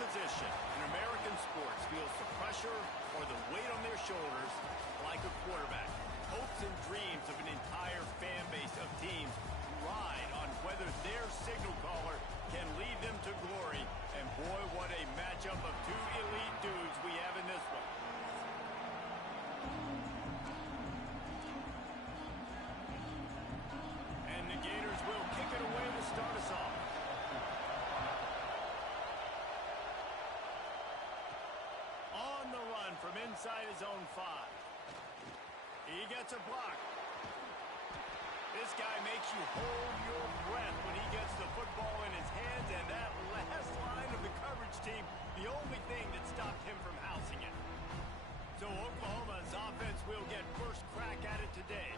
position in American sports feels the pressure or the weight on their shoulders like a quarterback. Hopes and dreams of an entire fan base of teams ride on whether their signal caller can lead them to glory. And boy, what a matchup of two elite dudes we have in this one. And the Gators will kick it away to start us off. On the run from inside his own 5. He gets a block. This guy makes you hold your breath when he gets the football in his hands, and that last line of the coverage team, the only thing that stopped him from housing it. So Oklahoma's offense will get first crack at it today.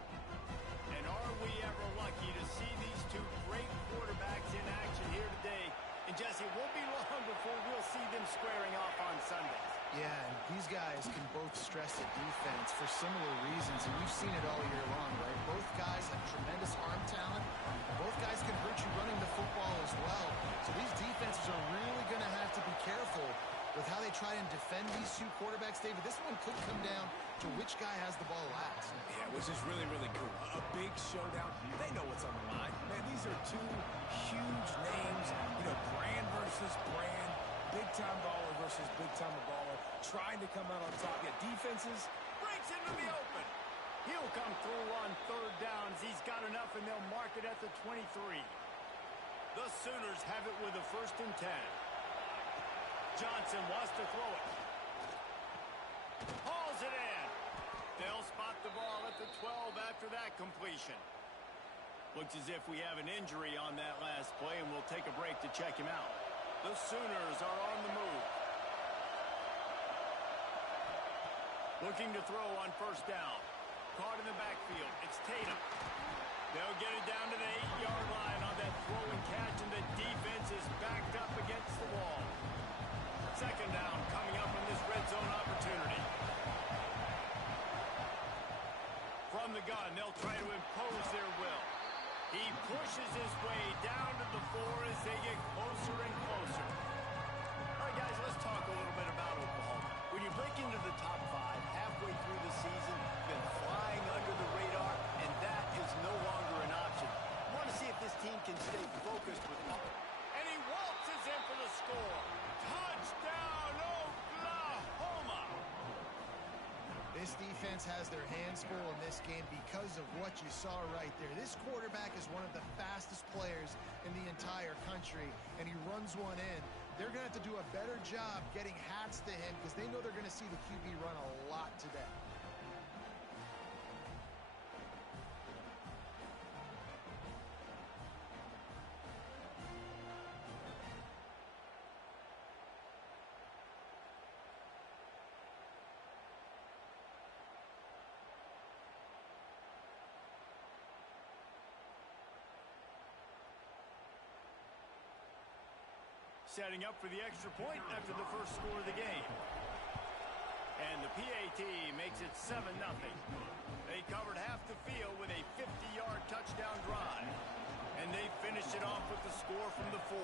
And are we ever lucky to see these two great quarterbacks in action here today? And Jesse, it won't be long before we'll see them squaring off on Sundays. Yeah, and these guys can both stress the defense for similar reasons, and we've seen it all year long, right? Both guys have tremendous arm talent. Both guys can hurt you running the football as well. So these defenses are really going to have to be careful with how they try and defend these two quarterbacks, David. This one could come down to which guy has the ball last. Yeah, which is really, really cool. A big showdown. They know what's on the line. Man, these are two huge names. You know, brand versus brand. Big-time baller versus big-time baller. Trying to come out on top. Yeah, defenses. Breaks into the open. He'll come through on third downs. He's got enough, and they'll mark it at the 23. The Sooners have it with a 1st and 10. Johnson wants to throw it. Hauls it in. They'll spot the ball at the 12 after that completion. Looks as if we have an injury on that last play, and we'll take a break to check him out. The Sooners are on the move. Looking to throw on 1st down. Caught in the backfield. It's Tatum. They'll get it down to the 8-yard line on that throw and catch, and the defense is backed up against the wall. 2nd down coming up in this red zone opportunity. From the gun, they'll try to impose their will. He pushes his way down to the 4 as they get closer and closer. All right, guys, let's talk a little bit about Oklahoma. When you break into the top 5 halfway through the season, you've been flying under the radar, and that is no longer an option. You want to see if this team can stay focused with Oklahoma. And he waltzes in for the score. Touchdown, Oklahoma! This defense has their hands full in this game because of what you saw right there. This quarterback is one of the fastest players in the entire country, and he runs one in. They're going to have to do a better job getting hats to him because they know they're going to see the QB run a lot today. Setting up for the extra point after the first score of the game. And the PAT makes it 7-0. They covered half the field with a 50-yard touchdown drive. And they finished it off with the score from the 4.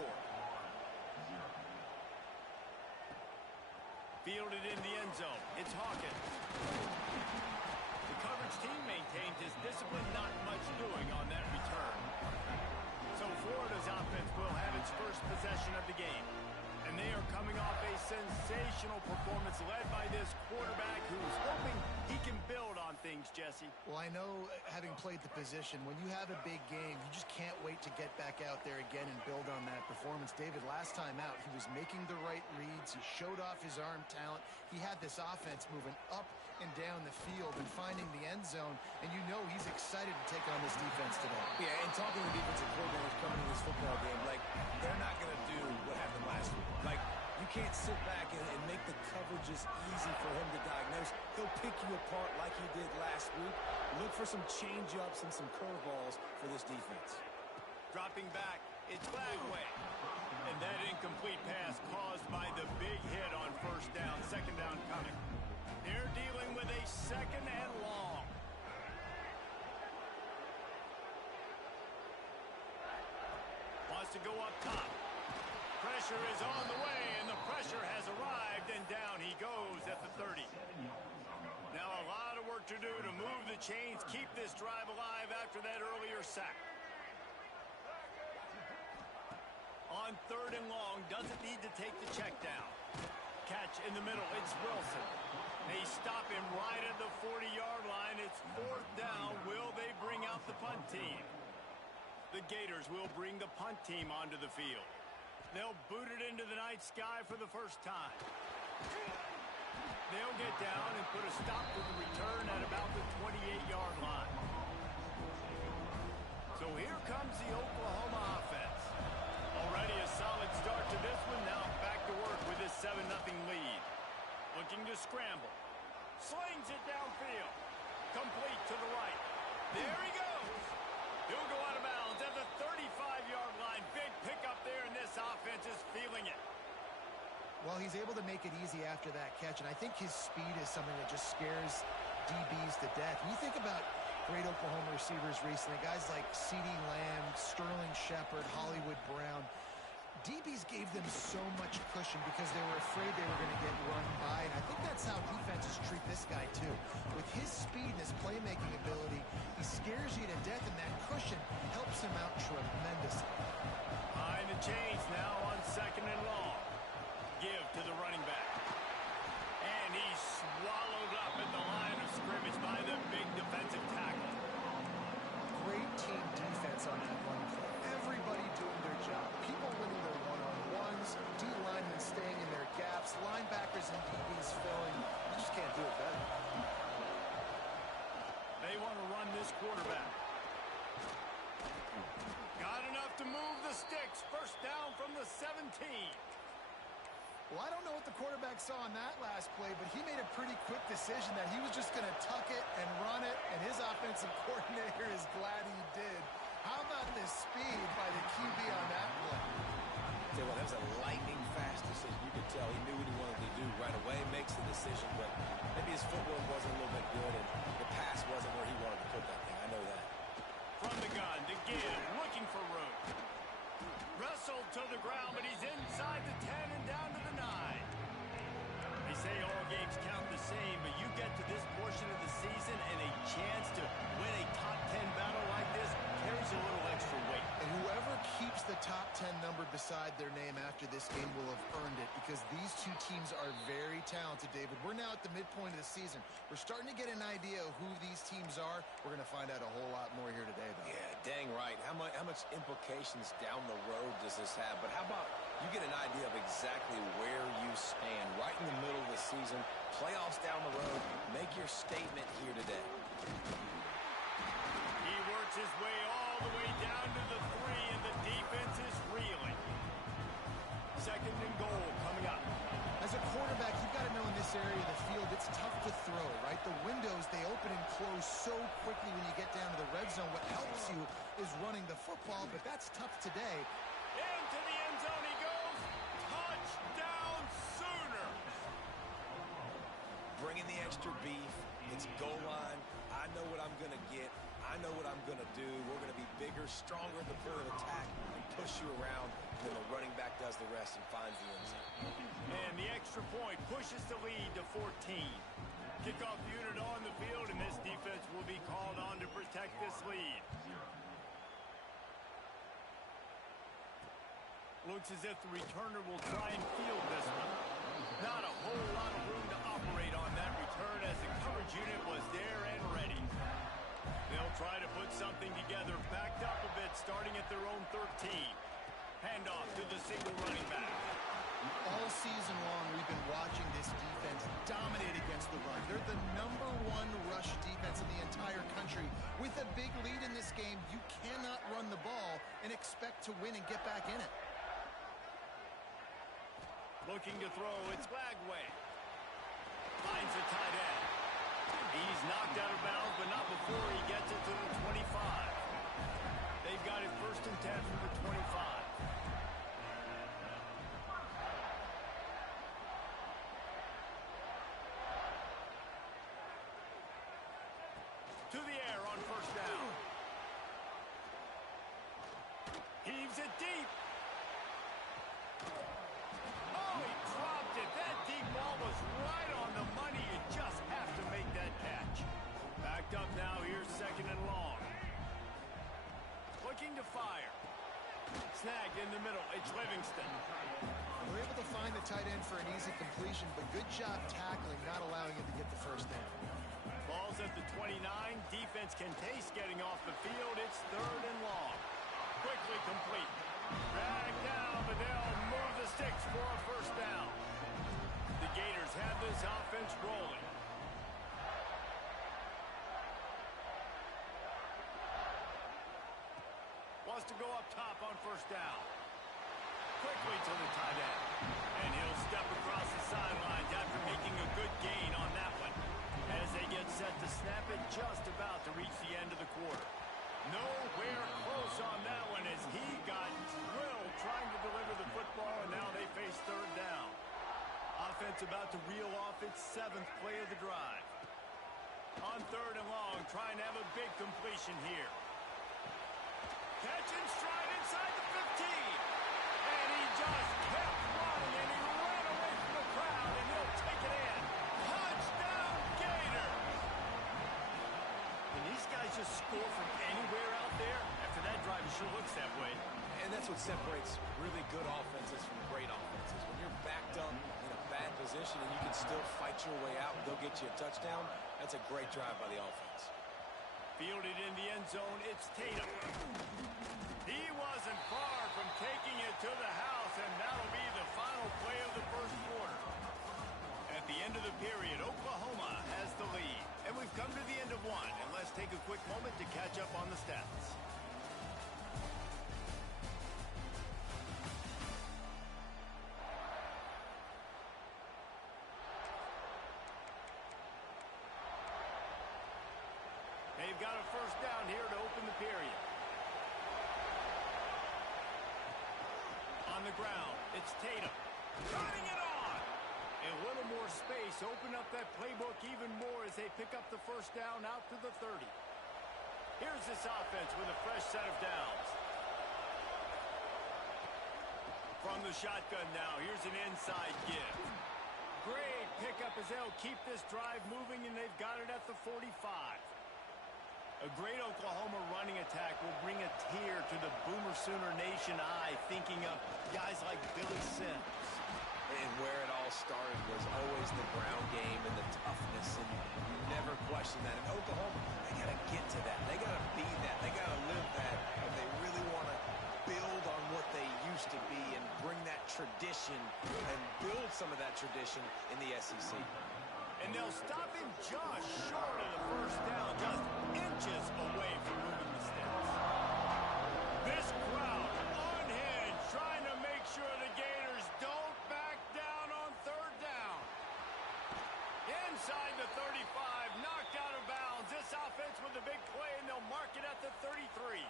Fielded in the end zone. It's Hawkins. The coverage team maintained his discipline, not much doing on that return. So Florida's offense will have its first possession of the game. And they are coming off a sensational performance led by this quarterback who's hoping he can build on things, Jesse. Well, I know, having played the position, when you have a big game, you just can't wait to get back out there again and build on that performance. David, last time out, he was making the right reads. He showed off his arm talent. He had this offense moving up and down the field and finding the end zone, and you know he's excited to take on this defense today. Yeah, and talking to defensive coordinators coming to this football game, like, they're not going to do what happened last week. Like, you can't sit back and make the coverages easy for him to diagnose. He'll pick you apart like he did last week. Look for some change-ups and some curveballs for this defense. Dropping back, it's Flagway. And that incomplete pass caused by the big hit on 1st down, 2nd down coming. They're dealing with a 2nd and long. Wants to go up top. Pressure is on the way, and the pressure chains keep this drive alive after that earlier sack. On 3rd and long, doesn't need to take the check down. Catch in the middle, it's Wilson. They stop him right at the 40-yard line. It's 4th down. Will they bring out the punt team? The Gators will bring the punt team onto the field. They'll boot it into the night sky for the first time. They'll get down and put a stop to the return at about the 28-yard line. So here comes the Oklahoma offense. Already a solid start to this one. Now back to work with this 7-0 lead. Looking to scramble. Slings it downfield. Complete to the right. There he goes. He'll go out of bounds at the 35-yard line. Big pickup there, and this offense is feeling it. Well, he's able to make it easy after that catch, and I think his speed is something that just scares DBs to death. When you think about great Oklahoma receivers recently, guys like CeeDee Lamb, Sterling Shepard, Hollywood Brown, DBs gave them so much cushion because they were afraid they were going to get run by, and I think that's how defenses treat this guy too. With his speed and his playmaking ability, he scares you to death, and that cushion helps him out tremendously. Behind the chains now on 2nd and long. Give to the running back. And he's swallowed up at the line of scrimmage by the big defensive tackle. Great team defense on that one play. Everybody doing their job. People winning their one-on-ones, D-linemen staying in their gaps, linebackers and DBs filling. You just can't do it better. They want to run this quarterback. Got enough to move the sticks. First down from the 17. Well, I don't know what the quarterback saw on that last play, but he made a pretty quick decision that he was just going to tuck it and run it, and his offensive coordinator is glad he did. How about this speed by the QB on that play? Tell you what, that was a lightning-fast decision. You could tell he knew what he wanted to do right away, makes the decision, but maybe his footwork wasn't a little bit good, and the pass wasn't where he wanted to put that thing. I know that. From the gun to give, looking for room. Wrestled to the ground, but he's inside the 10 and down to the 9. They say all games count the same, but you get to this portion of the season and a chance to win a top 10 battle like this carries a little extra weight. And whoever keeps the top 10 number beside their name after this game will have earned it, because these two teams are very talented, David. We're now at the midpoint of the season. We're starting to get an idea of who these teams are. We're going to find out a whole lot more here today, though. Yeah, dang right. How much implications down the road does this have? But how about you get an idea of exactly where you stand right in the middle of the season, playoffs down the road, make your statement here today. He works his way all the way down to the 3, and the defense is reeling. 2nd and goal coming up. As a quarterback, you've got to know in this area of the field, it's tough to throw, right? The windows, they open and close so quickly when you get down to the red zone. What helps you is running the football, but that's tough today. Into the end zone he goes. Touchdown Sooner. Bringing the extra beef. It's goal line. I know what I'm going to get. I know what I'm going to do. We're going to be bigger, stronger at the point of attack and push you around. Then the running back does the rest and finds the end zone. And the extra point pushes the lead to 14. Kickoff unit on the field, and this defense will be called on to protect this lead. Looks as if the returner will try and field this one. Not a whole lot of room to operate on that return, as the coverage unit was there and ready. They'll try to put something together, backed up a bit, starting at their own 13. Handoff to the single running back. All season long, we've been watching this defense dominate against the run. They're the #1 rush defense in the entire country. With a big lead in this game, you cannot run the ball and expect to win and get back in it. Looking to throw, it's Lagway. Finds the tight end. He's knocked out of bounds, but not before he gets it to the 25. They've got it 1st and 10 from the 25. To the air on 1st down. Heaves it deep. Oh, he dropped it. That deep ball was right on the money. You just have to make that catch. Backed up now snagged in the middle. It's Livingston. They're able to find the tight end for an easy completion, but good job tackling, not allowing him to get the first down. Ball's at the 29. Defense can taste getting off the field. It's 3rd and long. Quickly complete. Drag down, but they'll move the sticks for a first down. The Gators have this offense rolling. Wants to go up top on first down. Quickly to the tight end. And he'll step across the sidelines after making a good gain on that one. As they get set to snap it, just about to reach the end of the quarter. Nowhere close on that one as he got drilled trying to deliver the football, and now they face 3rd down. Offense about to reel off its 7th play of the drive. On 3rd and long, trying to have a big completion here. Catch and stride inside the 15. And he just kept running, and he ran away from the crowd, and he'll take it in. Touchdown, Gators! And these guys just score from anywhere out there. After that drive, it sure looks that way. And that's what separates really good offenses from great offenses. When you're backed up in a bad position and you can still fight your way out and go get you a touchdown, that's a great drive by the offense. Fielded in the end zone, it's Tatum. He wasn't far from taking it to the house, and that'll be the final play of the first quarter. At the end of the period, Oklahoma has the lead. And we've come to the end of one, and let's take a quick moment to catch up on the stats. They've got a first down here to open the period. On the ground, it's Tatum. Running it on! A little more space, open up that playbook even more as they pick up the first down out to the 30. Here's this offense with a fresh set of downs. From the shotgun now, here's an inside give. Great pickup as they'll keep this drive moving, and they've got it at the 45. A great Oklahoma running attack will bring a tear to the Boomer Sooner Nation eye, thinking of guys like Billy Sims. And where it all started was always the ground game and the toughness, and you never question that. In Oklahoma, they got to get to that. They got to be that. They got to live that. And they really want to build on what they used to be and bring that tradition and build some of that tradition in the SEC. And they'll stop him just short of the first down, just inches away from moving the sticks. This crowd unhinged, trying to make sure the Gators don't back down on 3rd down. Inside the 35, knocked out of bounds. This offense with a big play, and they'll mark it at the 33.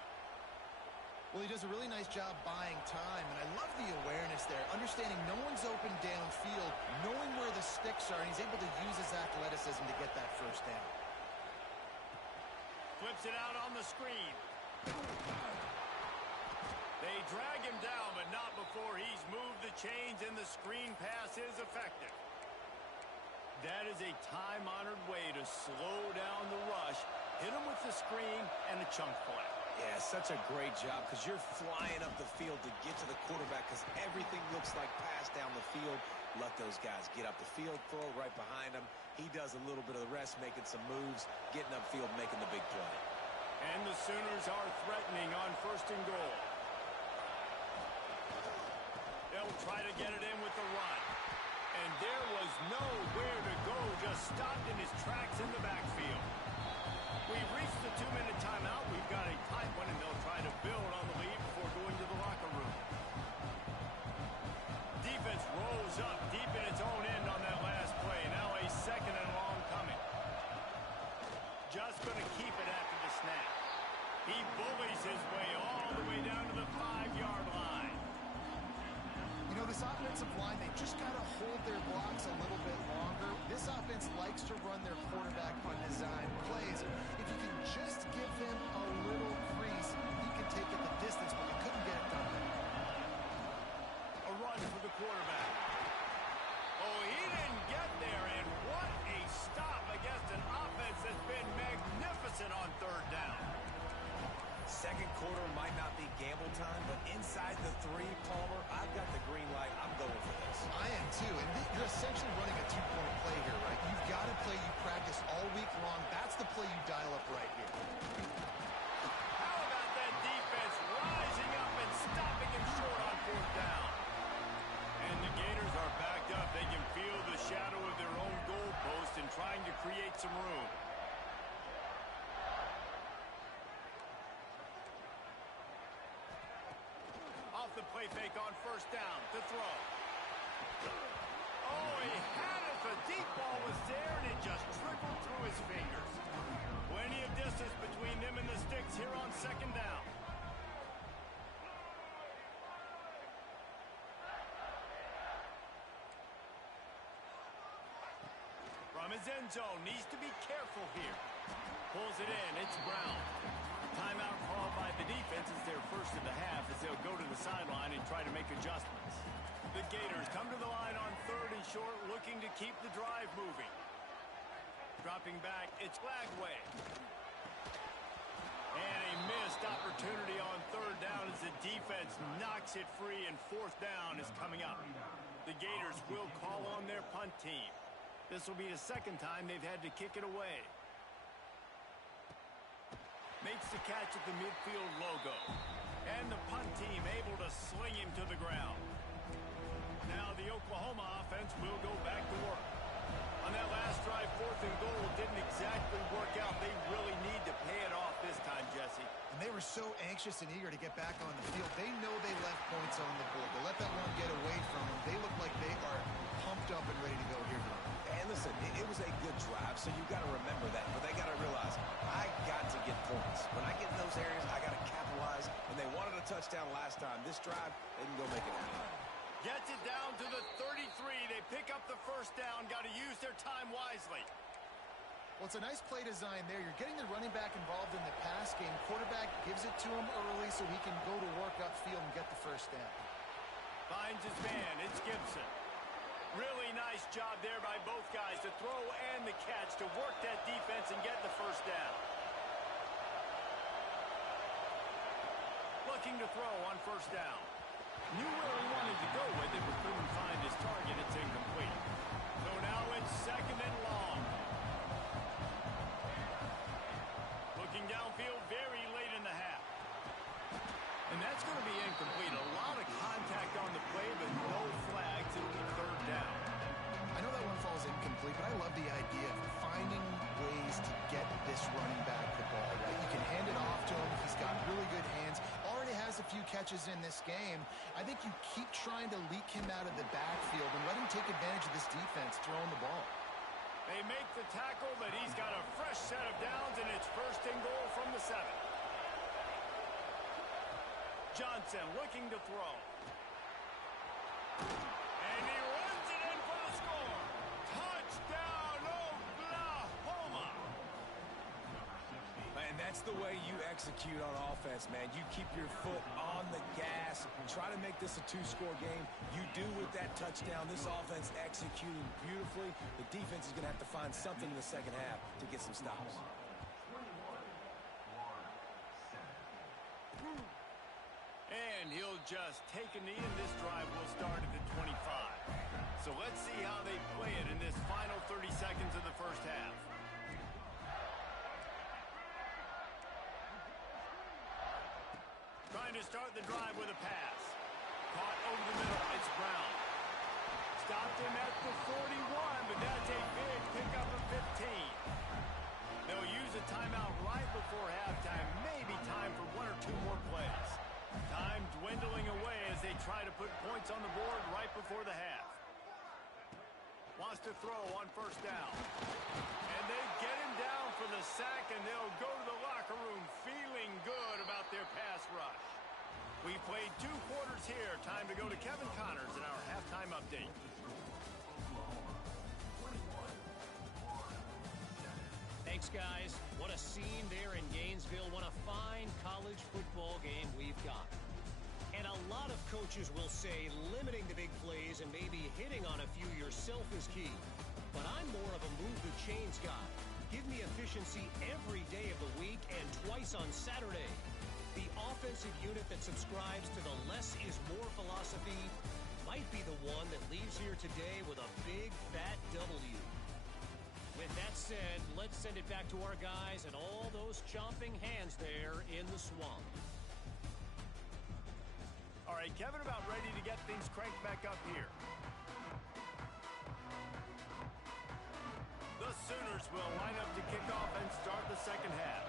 Well, he does a really nice job buying time, and I love the awareness there, understanding no one's open downfield, knowing where the sticks are, and he's able to use his athleticism to get that first down. Flips it out on the screen. They drag him down, but not before he's moved the chains, and the screen pass is effective. That is a time-honored way to slow down the rush, hit him with the screen, and a chunk play. Yeah, such a great job because you're flying up the field to get to the quarterback because everything looks like pass down the field. Let those guys get up the field, throw right behind him. He does a little bit of the rest, making some moves, getting upfield, making the big play. And the Sooners are threatening on 1st and goal. They'll try to get it in with the run. And there was nowhere to go, just stopped in his tracks in the backfield. We've reached the 2-minute timeout. We've got a tight one, and they'll try to build on the lead before going to the locker room. Defense rolls up deep in its own end on that last play. Now a 2nd and long coming. Just going to keep it after the snap. He bullies his way all the way down to the 5-yard line. You know, this offensive line, they just got to hold their blocks a little bit longer. This offense likes to run their quarterback on design plays. If you can just give him a little crease, he can take it the distance, but they couldn't get it done. A run for the quarterback. Oh, he didn't get there, and what a stop against an offense that's been magnificent on 3rd down. Second quarter might not be gamble time, but inside the the play fake on first down to throw. Oh, he had it. The deep ball was there, and it just trickled through his fingers. Plenty of distance between them and the sticks here on second down. From his end zone, needs to be careful here. Pulls it in, it's Brown. Timeout called by the defense is their first of the half as they'll go to the sideline and try to make adjustments. The Gators come to the line on 3rd and short, looking to keep the drive moving. Dropping back, it's Lagway. And a missed opportunity on 3rd down as the defense knocks it free, and 4th down is coming up. The Gators will call on their punt team. This will be the 2nd time they've had to kick it away. Makes the catch at the midfield logo. And the punt team able to sling him to the ground. Now the Oklahoma offense will go back to work. On that last drive, 4th and goal didn't exactly work out. They really need to pay it off this time, Jesse. And they were so anxious and eager to get back on the field. They know they left points on the board. To let that one get away from them, they look like they are pumped up and ready to go here. And listen, it was a good drive, so you've got to remember that. But they got to realize, I got to get points. When I get in those areas, I got to capitalize. And they wanted a touchdown last time. This drive, they can go make it happen. Gets it down to the 33. They pick up the first down. Got to use their time wisely. Well, it's a nice play design there. You're getting the running back involved in the pass game. Quarterback gives it to him early so he can go to work upfield and get the first down. Finds his man. It's Gibson. Really nice job there by both guys to throw and the catch to work that defense and get the first down. Looking to throw on first down. Knew where he wanted to go with it, but couldn't find his target. It's incomplete. So now it's 2nd and long. Looking downfield very late in the half. And that's going to be incomplete. A lot of contact on the play, but no flags. It'll be 3rd down. I know that one falls incomplete, but I love the idea of finding ways to get this running back the ball, right? You can hand it off to him. He's got really good hands. Already has a few catches in this game. I think you keep trying to leak him out of the backfield and let him take advantage of this defense throwing the ball. They make the tackle, but he's got a fresh set of downs, and it's 1st and goal from the 7. Johnson looking to throw. And he runs it in for the score. Touchdown, Oklahoma. And that's the way you execute on offense, man. You keep your foot on the gas. Try to make this a 2-score game. You do with that touchdown. This offense executing beautifully. The defense is going to have to find something in the 2nd half to get some stops. And he'll just take a knee, and this drive will start at the 25. So let's see how they play it in this final 30 seconds of the first half. Trying to start the drive with a pass. Caught over the middle. It's Brown. Stopped him at the 41, but that's a big pickup of 15. They'll use a timeout right before halftime. Maybe time for 1 or 2 more plays. Time dwindling away as they try to put points on the board right before the half. Wants to throw on first down. And they get him down for the sack, and they'll go to the locker room feeling good about their pass rush. We played 2 quarters here. Time to go to Kevin Connors in our halftime update. Thanks, guys. What a scene there in Gainesville. What a fine college football game we've got. And a lot of coaches will say limiting the big plays and maybe hitting on a few yourself is key. But I'm more of a move the chains guy. Give me efficiency every day of the week and twice on Saturday. The offensive unit that subscribes to the less is more philosophy might be the one that leaves here today with a big fat W. With that said, let's send it back to our guys and all those chomping hands there in the swamp. All right, Kevin, about ready to get things cranked back up here. The Sooners will line up to kick off and start the second half.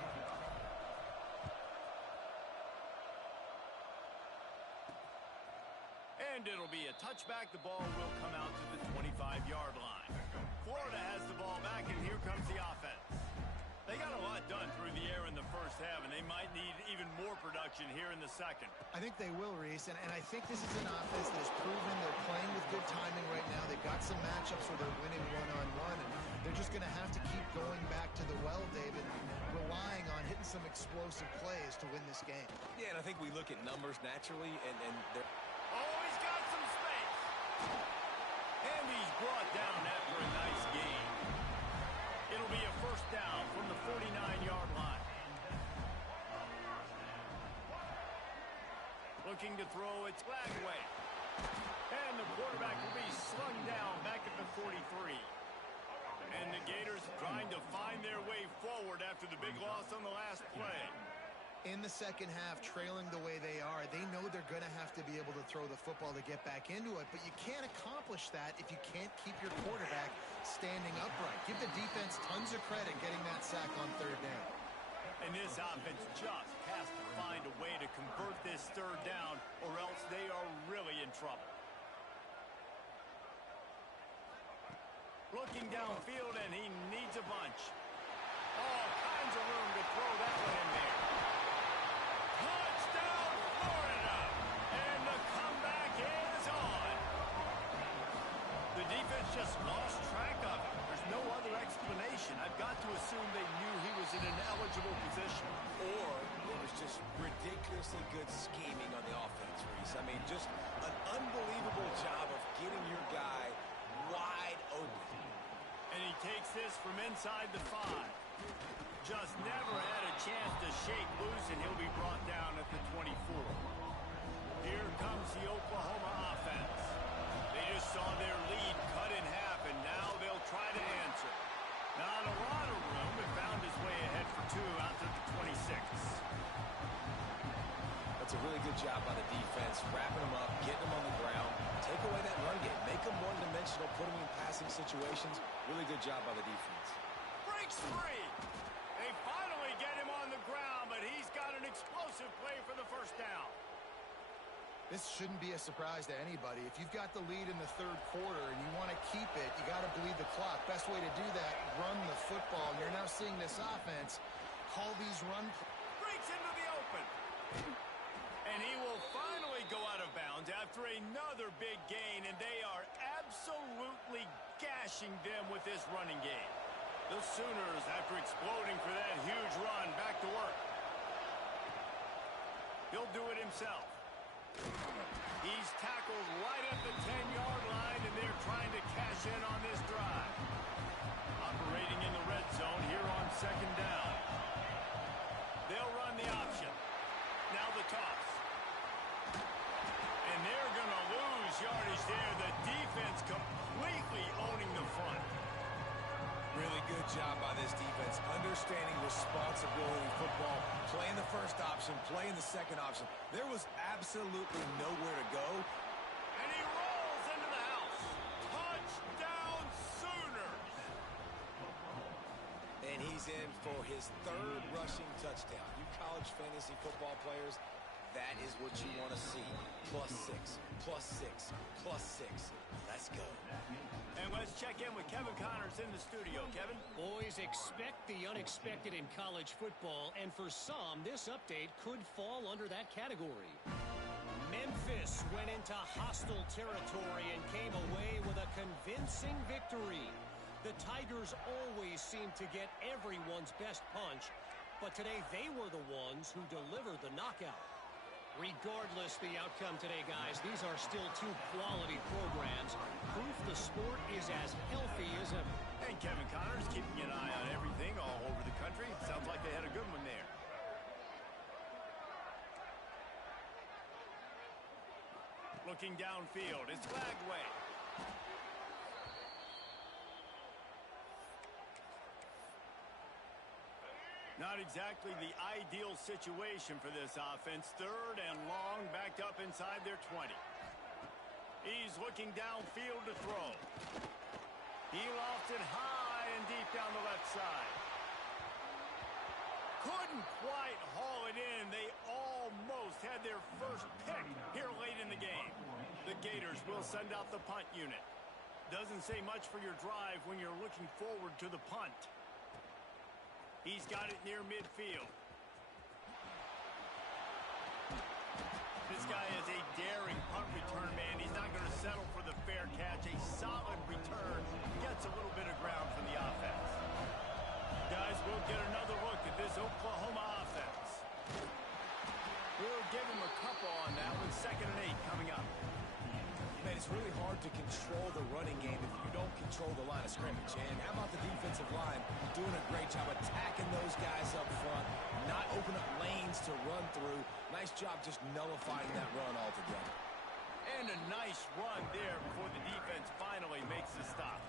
And it'll be a touchback. The ball will come out to the 25-yard line. Florida has the ball back, and here comes the offense. They got a lot done through the air in the first half, and they might need even more production here in the second. I think they will, Reese, and I think this is an offense that has proven they're playing with good timing right now. They've got some matchups where they're winning one-on-one, and they're just going to have to keep going back to the well, David, relying on hitting some explosive plays to win this game. Yeah, and I think we look at numbers naturally, and they're... Oh, he's got some space. And he's brought down after a nice gain. It'll be a first down from the 49-yard line. Looking to throw, it's Lagway. And the quarterback will be slung down back at the 43. And the Gators trying to find their way forward after the big loss on the last play. In the second half, trailing the way they are, they know they're going to have to be able to throw the football to get back into it, but you can't accomplish that if you can't keep your quarterback standing upright. Give the defense tons of credit getting that sack on third down. And this offense just has to find a way to convert this third down, or else they are really in trouble. Looking downfield, and he needs a bunch. All kinds of room to throw that one in there. Touchdown, Florida! And the comeback is on. The defense just lost track of it. There's no other explanation. I've got to assume they knew he was in an eligible position. Or it was just ridiculously good scheming on the offense, Reese. I mean, just an unbelievable job of getting your guy wide open. And he takes this from inside the 5. Just never had a chance to shake loose, and he'll be brought down at the 24. Here comes the Oklahoma offense. They just saw their lead cut in half, and now they'll try to answer. Not a lot of room, but found his way ahead for 2 out to the 26. That's a really good job by the defense, wrapping them up, getting them on the ground. Take away that run game. Make them one-dimensional, put them in passing situations. Really good job by the defense. Breaks free. They finally get him on the ground, but he's got an explosive play for the first down. This shouldn't be a surprise to anybody. If you've got the lead in the third quarter and you want to keep it, you got to bleed the clock. Best way to do that, run the football. And you're now seeing this offense call these run plays. Breaks into the open. And he will finally go out of bounds after another big gain, and they are absolutely gashing them with this running game. The Sooners, after exploding for that huge run, back to work. He'll do it himself. He's tackled right at the 10-yard line, and they're trying to cash in on this drive. Operating in the red zone here on second down. They'll run the option. Now the toss. And they're going to lose yardage there. The defense completely owning the front. Really good job by this defense, understanding responsibility in football, playing the first option, playing the second option. There was absolutely nowhere to go. And he rolls into the house. Touchdown, Sooners! And he's in for his 3rd rushing touchdown. You college fantasy football players, that is what you want to see. +6, +6, +6. Let's go. And let's check in with Kevin Connors in the studio. Kevin? Boys, expect the unexpected in college football, and for some, this update could fall under that category. Memphis went into hostile territory and came away with a convincing victory. The Tigers always seem to get everyone's best punch, but today they were the ones who delivered the knockout. Regardless the outcome today, guys, these are still 2 quality programs. Proof the sport is as healthy as ever. And Kevin Connors keeping an eye on everything all over the country. Sounds like they had a good one there. Looking downfield, it's Lagway. Not exactly the ideal situation for this offense. 3rd and long, backed up inside their 20. He's looking downfield to throw. He lofted high and deep down the left side. Couldn't quite haul it in. They almost had their first pick here late in the game. The Gators will send out the punt unit. Doesn't say much for your drive when you're looking forward to the punt. He's got it near midfield. This guy is a daring punt return man. He's not going to settle for the fair catch. A solid return. Gets a little bit of ground from the offense. Guys, we'll get another look at this Oklahoma offense. We'll give him a couple on that with 2nd and 8 coming up. Man, it's really hard to control the running game if you don't control the line of scrimmage. And how about the defensive line doing a great job attacking those guys up front, not open up lanes to run through. Nice job just nullifying that run altogether. And a nice run there before the defense finally makes the stop.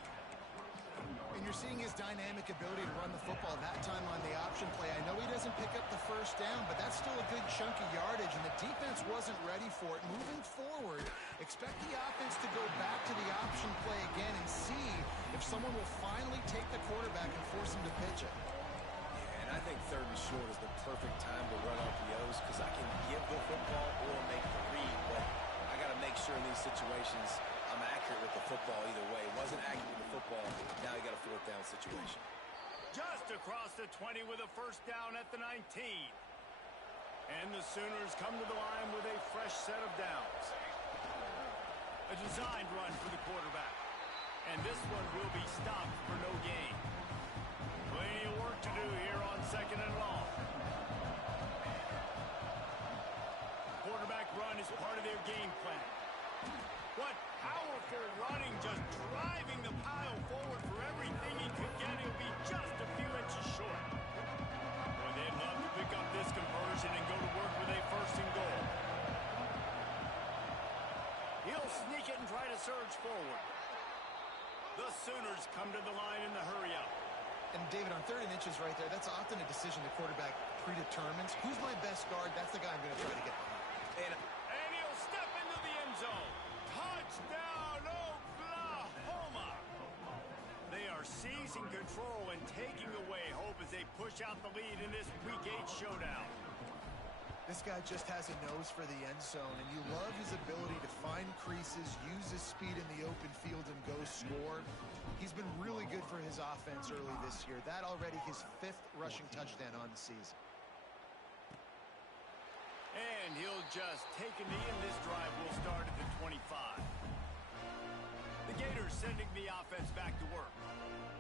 And you're seeing his dynamic ability to run the football that time on the option play. I know he doesn't pick up the first down, but that's still a good chunk of yardage, and the defense wasn't ready for it. Moving forward, expect the offense to go back to the option play again and see if someone will finally take the quarterback and force him to pitch it. Yeah, and I think 3rd and short is the perfect time to run RPOs because I can give the football or make the read, but I got to make sure in these situations I'm accurate with the football either way. It wasn't accurate with the football. Now you got a 4th down situation. Just across the 20 with a first down at the 19. And the Sooners come to the line with a fresh set of downs. A designed run for the quarterback. And this one will be stopped for no gain. Plenty of work to do here on 2nd and long. Quarterback run is part of their game plan. What powerful running, just driving the pile forward for everything he could get. He'll be just a few inches short. Boy, they'd love to pick up this conversion and go to work with a 1st and goal. He'll sneak it and try to surge forward. The Sooners come to the line in the hurry-up. And David, on 3rd and inches right there, that's often a decision the quarterback predetermines. Who's my best guard? That's the guy I'm going to try to get behind. And he'll step into the end zone. Touchdown, Oklahoma! They are seizing control and taking away hope as they push out the lead in this Week 8 showdown. This guy just has a nose for the end zone, and you love his ability to find creases, use his speed in the open field, and go score. He's been really good for his offense early this year. That already his 5th rushing touchdown on the season. And he'll just take a knee, and this drive will start at the 25. The Gators sending the offense back to work.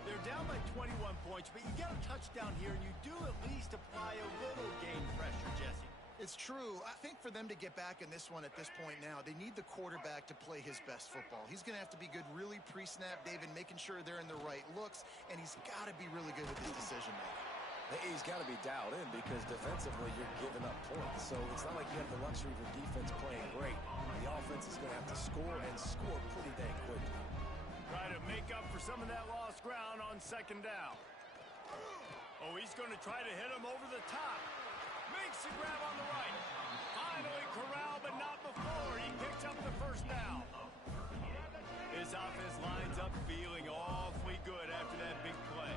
They're down by 21 points, but you get a touchdown here, and you do at least apply a little game pressure, Jesse. It's true. I think for them to get back in this one at this point now, they need the quarterback to play his best football. He's going to have to be good really pre-snap, David, making sure they're in the right looks, and he's got to be really good with his decision-making. He's got to be dialed in because defensively you're giving up points. So it's not like you have the luxury of your defense playing great. The offense is going to have to score and score pretty dang quickly. Try to make up for some of that lost ground on 2nd down. Oh, he's going to try to hit him over the top. Makes a grab on the right. Finally corralled, but not before. He picks up the first down. His offense lines up feeling awfully good after that big play.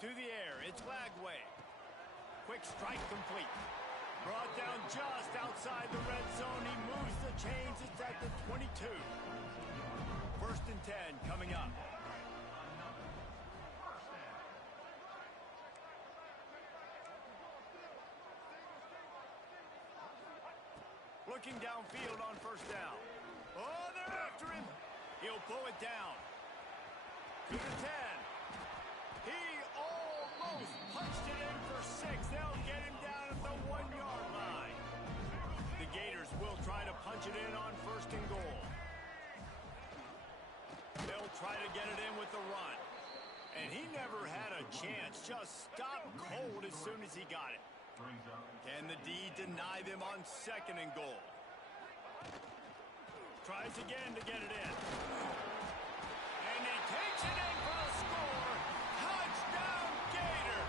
To the air, it's Lagway. Quick strike complete. Brought down just outside the red zone. He moves the chains. It's at the 22. 1st and 10 coming up. Looking downfield on 1st down. Oh, they're after him. He'll pull it down. To the 10. He almost punched it in for 6. They'll get him down at the 1-yard line. The Gators will try to punch it in on 1st and goal. They'll try to get it in with the run. And he never had a chance. Just stopped cold as soon as he got it. Can the D deny them on 2nd and goal? Tries again to get it in. And he takes it in for a score. Touchdown, Gator!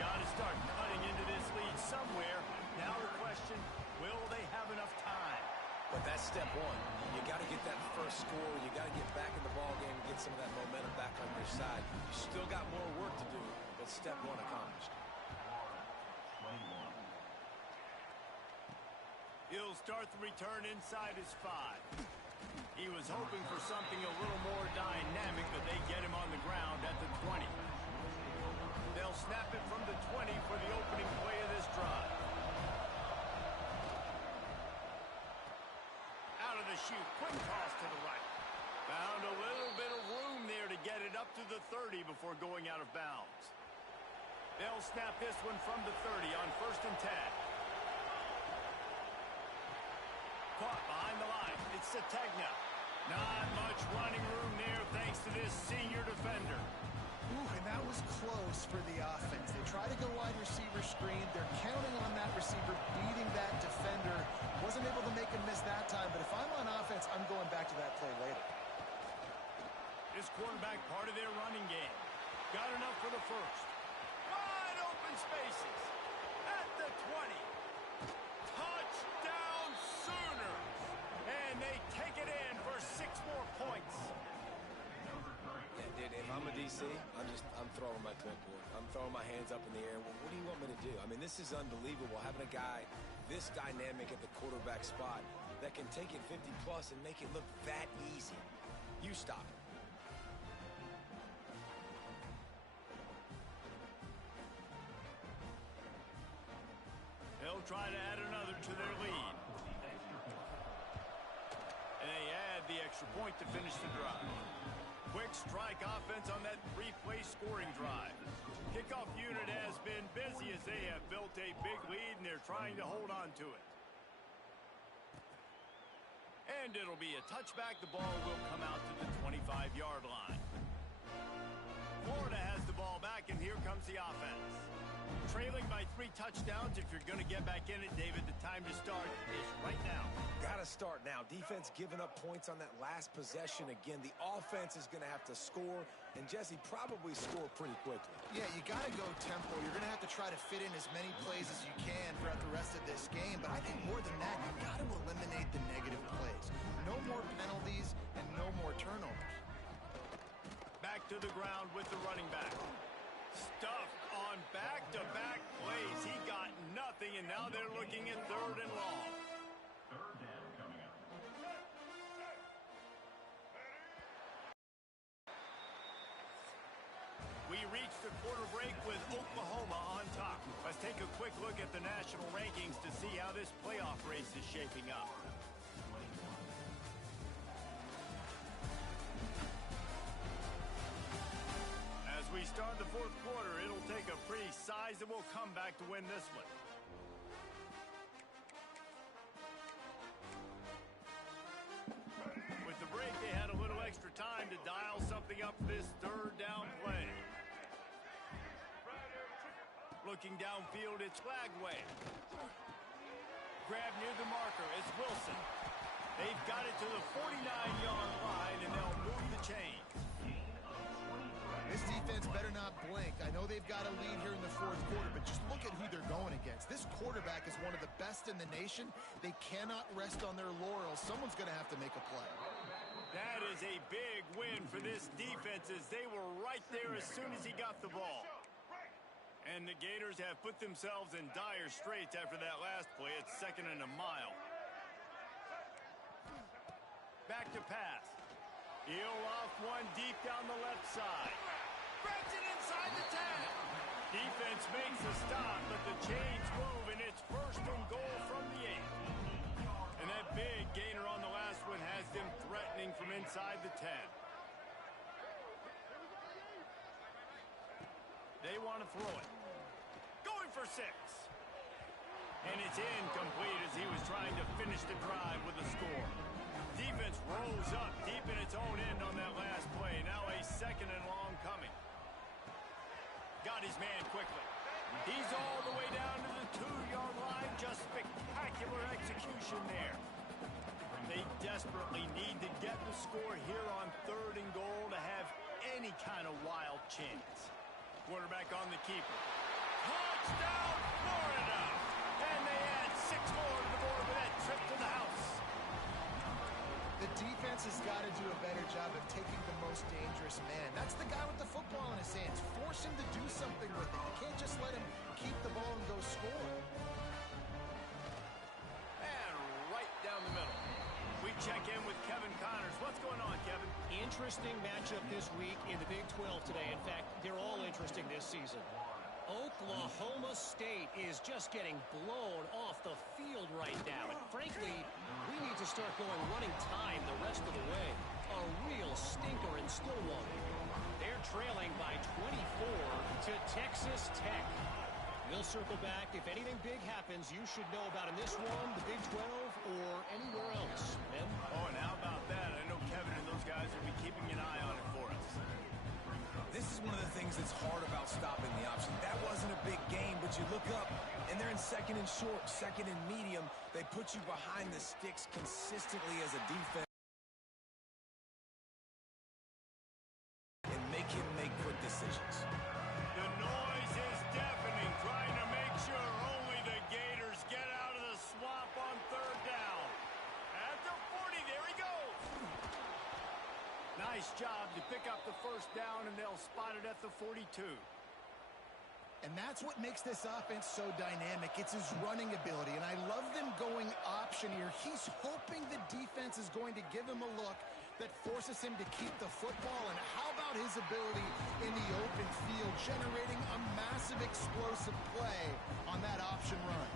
Got to start cutting into this lead somewhere. Now the question, will they have enough time? But that's step one. You got to get that first score. You got to get back in the ball game and get some of that momentum back on your side. You still got more work to do, but That's step one accomplished. He'll start the return inside his 5. He was hoping for something a little more dynamic, but they get him on the ground at the 20. They'll snap it from the 20 for the opening play of this drive. Out of the chute, quick toss to the right. Found a little bit of room there to get it up to the 30 before going out of bounds. They'll snap this one from the 30 on 1st and 10. Caught behind the line. It's Sategna. Not much running room there thanks to this senior defender. Ooh, and that was close for the offense. They try to go wide receiver screen. They're counting on that receiver beating that defender. Wasn't able to make him miss that time, but if I'm on offense, I'm going back to that play later. This quarterback part of their running game. Got enough for the first. Wide open spaces. At the 20. Touchdown Sooners. And they take it in for 6 more points. Yeah, dude, if I'm a DC, I'm throwing my clipboard. I'm throwing my hands up in the air. Well, what do you want me to do? I mean, this is unbelievable, having a guy this dynamic at the quarterback spot that can take it 50-plus and make it look that easy. You stop it. They'll try to add another to their lead. And they add the extra point to finish the drive. Quick strike offense on that 3-play scoring drive. Kickoff unit has been busy as they have built a big lead and they're trying to hold on to it. And it'll be a touchback. The ball will come out to the 25-yard line. Florida has the ball back, and here comes the offense. Trailing by 3 touchdowns. If you're going to get back in it, David, the time to start is right now. Got to start now. Defense giving up points on that last possession. Again, the offense is going to have to score, and Jesse probably score pretty quickly. Yeah, you got to go tempo. You're going to have to try to fit in as many plays as you can throughout the rest of this game, but I think more than that, you've got to eliminate the negative plays. No more penalties and no more turnovers. Back to the ground with the running back. Stuffed on back-to-back plays. He got nothing, and now they're looking at 3rd and long. Third down coming up. We reach the quarter break with Oklahoma on top. Let's take a quick look at the national rankings to see how this playoff race is shaping up. As we start the 4th quarter, it'll take a pretty sizable comeback to win this one. With the break, they had a little extra time to dial something up for this 3rd down play. Looking downfield, it's Flagway. Grab near the marker, it's Wilson. They've got it to the 49-yard line, and they'll move the chains. This defense better not blink. I know they've got a lead here in the 4th quarter, but just look at who they're going against. This quarterback is one of the best in the nation. They cannot rest on their laurels. Someone's going to have to make a play. That is a big win for this defense as they were right there as soon as he got the ball. And the Gators have put themselves in dire straits after that last play. It's 2nd and a mile. Back to pass. He'll off one deep down the left side. Grabs it inside the 10. Defense makes a stop, but the chains move, and it's 1st and goal from the 8. And that big gainer on the last one has them threatening from inside the 10. They want to throw it. Going for 6. And it's incomplete as he was trying to finish the drive with a score. Defense rolls up deep in its own end on that last play. Now a 2nd and long coming. Got his man quickly. He's all the way down to the 2-yard line. Just spectacular execution there. They desperately need to get the score here on 3rd and goal to have any kind of wild chance. Quarterback on the keeper. Touchdown, Florida! And they add 6 more to the board with that trip to the house. The defense has got to do a better job of taking the most dangerous man. That's the guy with the football in his hands. Force him to do something with it. You can't just let him keep the ball and go score. And right down the middle. We check in with Kevin Connors. What's going on, Kevin? Interesting matchup this week in the Big 12 today. In fact, they're all interesting this season. Oklahoma State is just getting blown off the field right now. And frankly, we need to start going running time the rest of the way. A real stinker in Stillwater. They're trailing by 24 to Texas Tech. We'll circle back. If anything big happens, you should know about in this one, the Big 12, or anywhere else. Ben? Oh, and how about that? I know Kevin and those guys will be keeping an eye on it for us. This is one of the things that's hard about stopping the option. That wasn't a big game, but you look up, and they're in second and short, second and medium. They put you behind the sticks consistently as a defense and make him make quick decisions. The noise is deafening, trying to make sure only the Gators get out of the swamp on third down. At the 40, there he goes. Nice job to pick up the first down, and they'll spot it at the 42. And that's what makes this offense so dynamic. It's his running ability, and I love them going option here. He's hoping the defense is going to give him a look that forces him to keep the football. And how about his ability in the open field, generating a massive explosive play on that option run?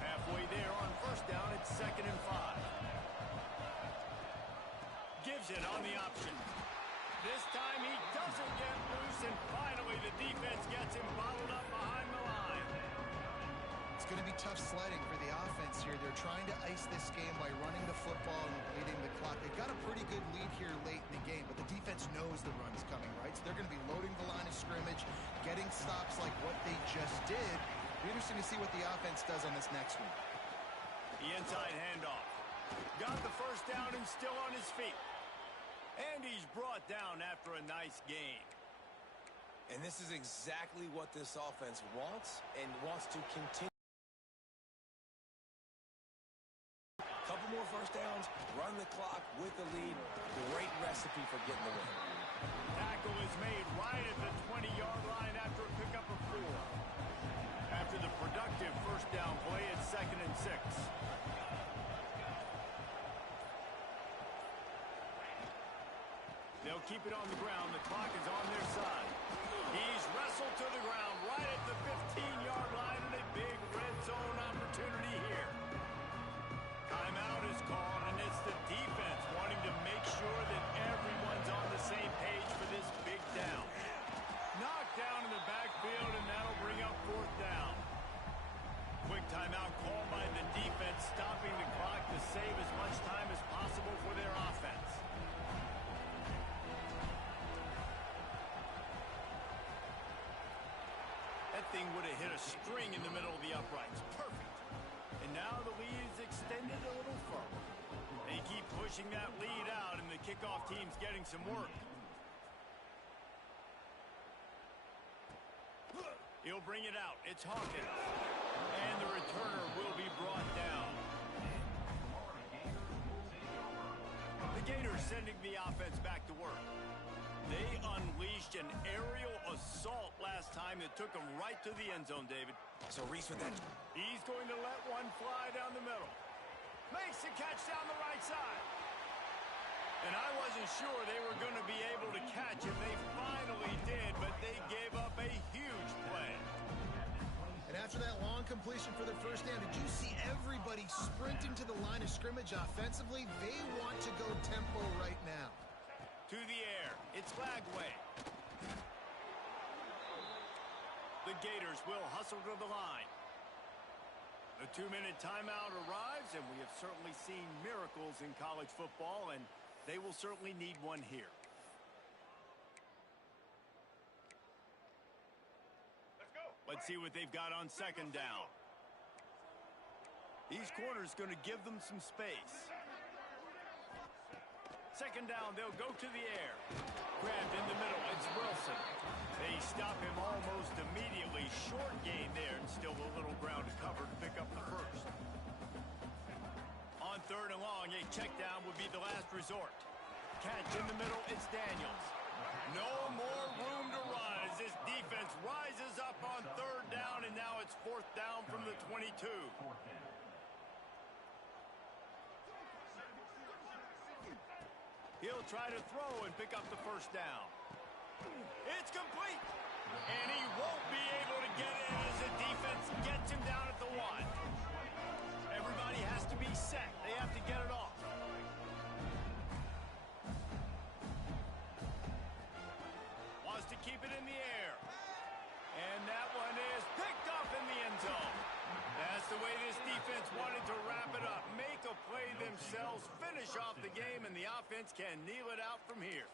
Halfway there on first down, it's 2nd and 5. Gives it on the option. This time he doesn't get loose, and finally the defense gets him bottled up behind the line. It's going to be tough sledding for the offense here. They're trying to ice this game by running the football and bleeding the clock. They've got a pretty good lead here late in the game, but the defense knows the run's coming, right? So they're going to be loading the line of scrimmage, getting stops like what they just did. It'll be interesting to see what the offense does on this next one. The inside handoff. Got the first down and still on his feet. And he's brought down after a nice gain. And this is exactly what this offense wants and wants to continue. Couple more first downs, run the clock with the lead. Great recipe for getting the win. Tackle is made right at the 20-yard line after a pickup of 4. After the productive first down play, it's 2nd and 6. They'll keep it on the ground. The clock is on their side. He's wrestled to the ground right at the 15-yard line, and a big red zone opportunity here. Timeout is called, and it's the defense wanting to make sure that everyone's on the same page for this big down. Knocked down in the backfield, and that'll bring up 4th down. Quick timeout called by the defense, stopping the clock to save as much time as possible for their offense. That thing would have hit a string in the middle of the uprights. Perfect. And now the lead is extended a little further. They keep pushing that lead out, and the kickoff team's getting some work. He'll bring it out. It's Hawkins. And the returner will be brought down. The Gators sending the offense back to work. They unleashed an aerial assault last time that took them right to the end zone, David. So Reese with that. He's going to let one fly down the middle. Makes the catch down the right side. And I wasn't sure they were going to be able to catch him. They finally did, but they gave up a huge play. And after that long completion for the first down, did you see everybody sprinting to the line of scrimmage offensively? They want to go tempo right now. To the air. It's Lagway. The Gators will hustle to the line. The 2-minute timeout arrives, and we have certainly seen miracles in college football, and they will certainly need one here. Let's see what they've got on 2nd down. These corners going to give them some space. 2nd down, they'll go to the air. Grabbed in the middle, it's Wilson. They stop him almost immediately. Short gain there, and still a little ground to cover to pick up the first. On 3rd and long, a check down would be the last resort. catch in the middle. It's Daniels. No more room to run as this defense rises up on third down, and now it's fourth down from the 22. He'll try to throw and pick up the first down. It's complete. And he won't be able to get it as the defense gets him down at the 1. Everybody has to be set. They have to get it off. Wants to keep it in the air. And that one is picked up in the end zone. That's the way this defense wanted to wrap it up. Make a play themselves, finish off the game, and the offense can kneel it out from here.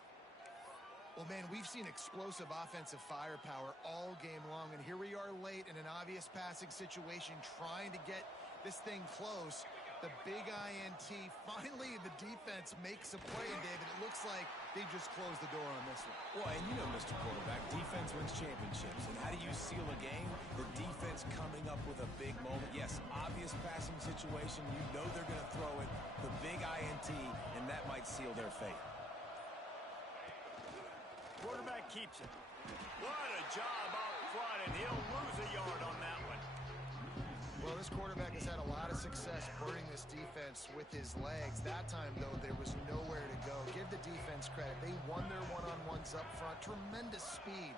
Well, man, we've seen explosive offensive firepower all game long, and here we are late in an obvious passing situation trying to get this thing close. The big INT, finally the defense makes a play, and David, it looks like they just closed the door on this one. Well, and you know, Mr. Quarterback, defense wins championships. And how do you seal a game? The defense coming up with a big moment. Yes, obvious passing situation. You know they're going to throw it. The big INT, and that might seal their fate. Quarterback keeps it. What a job out front, and he'll lose a yard on that one. Well, this quarterback has had a lot of success burning this defense with his legs. That time, though, there was nowhere to go. Give the defense credit. They won their one-on-ones up front. Tremendous speed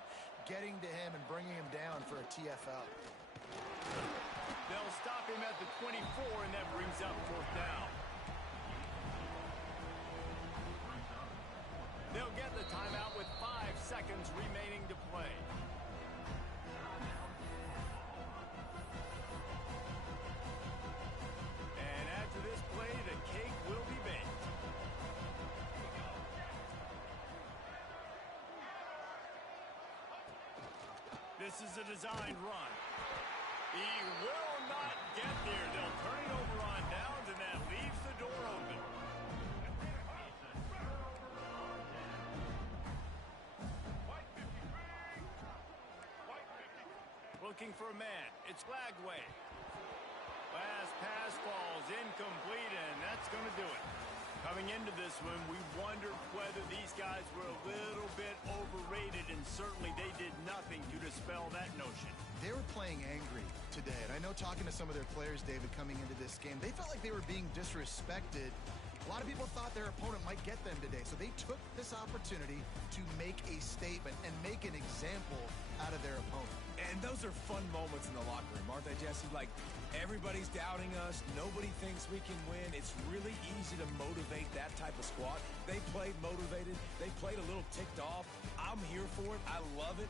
getting to him and bringing him down for a TFL. They'll stop him at the 24, and that brings up fourth down. They'll get the timeout with 5 seconds remaining to play. And after this play, the cake will be baked. This is a designed run. He will not get there. They'll turn it over on downs, and that leaves the door open. Looking for a man. It's Lagway. Last pass falls incomplete, and that's going to do it. Coming into this one, we wondered whether these guys were a little bit overrated, and certainly they did nothing to dispel that notion. They were playing angry today, and I know talking to some of their players, David, coming into this game, they felt like they were being disrespected. A lot of people thought their opponent might get them today, so they took this opportunity to make a statement and make an example out of their opponent. And those are fun moments in the locker room, aren't they, Jesse? Like, everybody's doubting us. Nobody thinks we can win. It's really easy to motivate that type of squad. They played motivated. They played a little ticked off. I'm here for it. I love it.